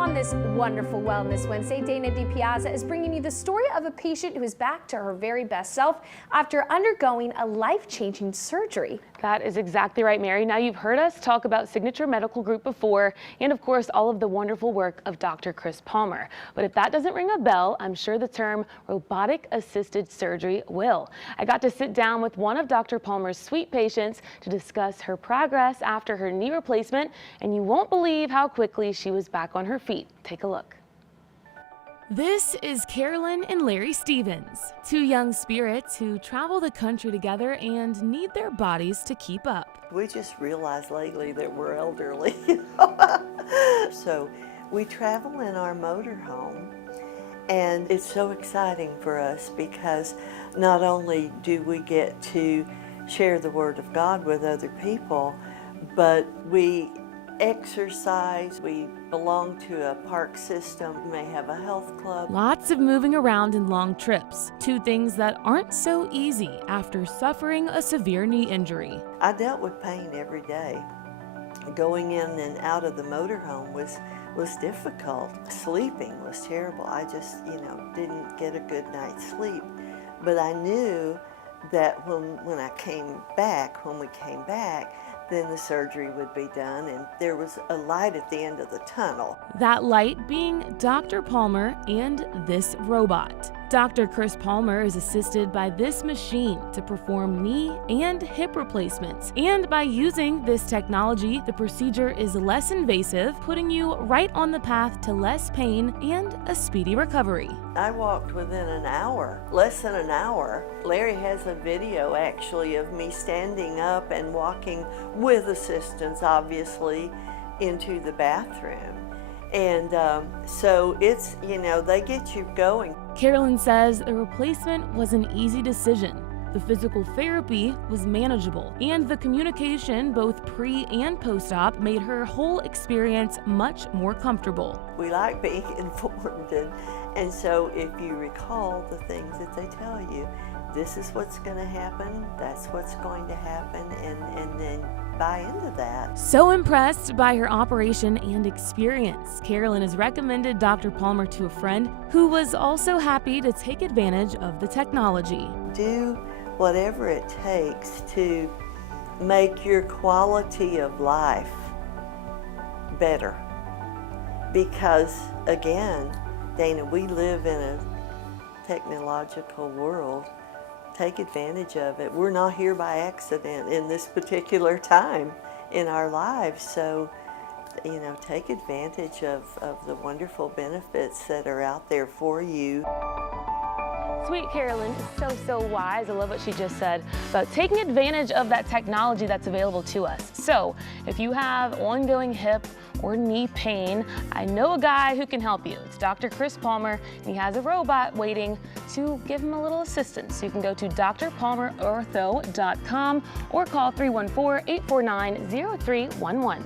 On this wonderful Wellness Wednesday, Dana DiPiazza is bringing you the story of a patient who is back to her very best self after undergoing a life-changing surgery. That is exactly right, Mary. Now, you've heard us talk about Signature Medical Group before, and of course, all of the wonderful work of Dr. Chris Palmer. But if that doesn't ring a bell, I'm sure the term robotic-assisted surgery will. I got to sit down with one of Dr. Palmer's sweet patients to discuss her progress after her knee replacement, and you won't believe how quickly she was back on her feet. Take a look. This is Carolyn and Larry Stevens, two young spirits who travel the country together and need their bodies to keep up. We just realized lately that we're elderly. So we travel in our motorhome, and it's so exciting for us because not only do we get to share the Word of God with other people, but we exercise, we belong to a park system, we may have a health club. Lots of moving around and long trips, two things that aren't so easy after suffering a severe knee injury. I dealt with pain every day. Going in and out of the motorhome was difficult. Sleeping was terrible. I just, didn't get a good night's sleep. But I knew that when we came back, then the surgery would be done, and there was a light at the end of the tunnel. That light being Dr. Palmer and this robot. Dr. Chris Palmer is assisted by this machine to perform knee and hip replacements. And by using this technology, the procedure is less invasive, putting you right on the path to less pain and a speedy recovery. I walked within an hour, less than an hour. Larry has a video actually of me standing up and walking with assistance, obviously, into the bathroom. And so it's, they get you going. Carolyn says the replacement was an easy decision. The physical therapy was manageable, and the communication both pre and post-op made her whole experience much more comfortable. We like being informed, and so if you recall the things that they tell you, this is what's going to happen, that's what's going to happen, and then buy into that. So impressed by her operation and experience, Carolyn has recommended Dr. Palmer to a friend who was also happy to take advantage of the technology. Do whatever it takes to make your quality of life better. Because again, Dana, we live in a technological world. Take advantage of it. We're not here by accident in this particular time in our lives. So, take advantage of the wonderful benefits that are out there for you. Sweet Carolyn is so wise. I love what she just said about taking advantage of that technology that's available to us. So if you have ongoing hip or knee pain, I know a guy who can help you. It's Dr. Chris Palmer, and he has a robot waiting to give him a little assistance. So you can go to drpalmerortho.com or call 314-849-0311.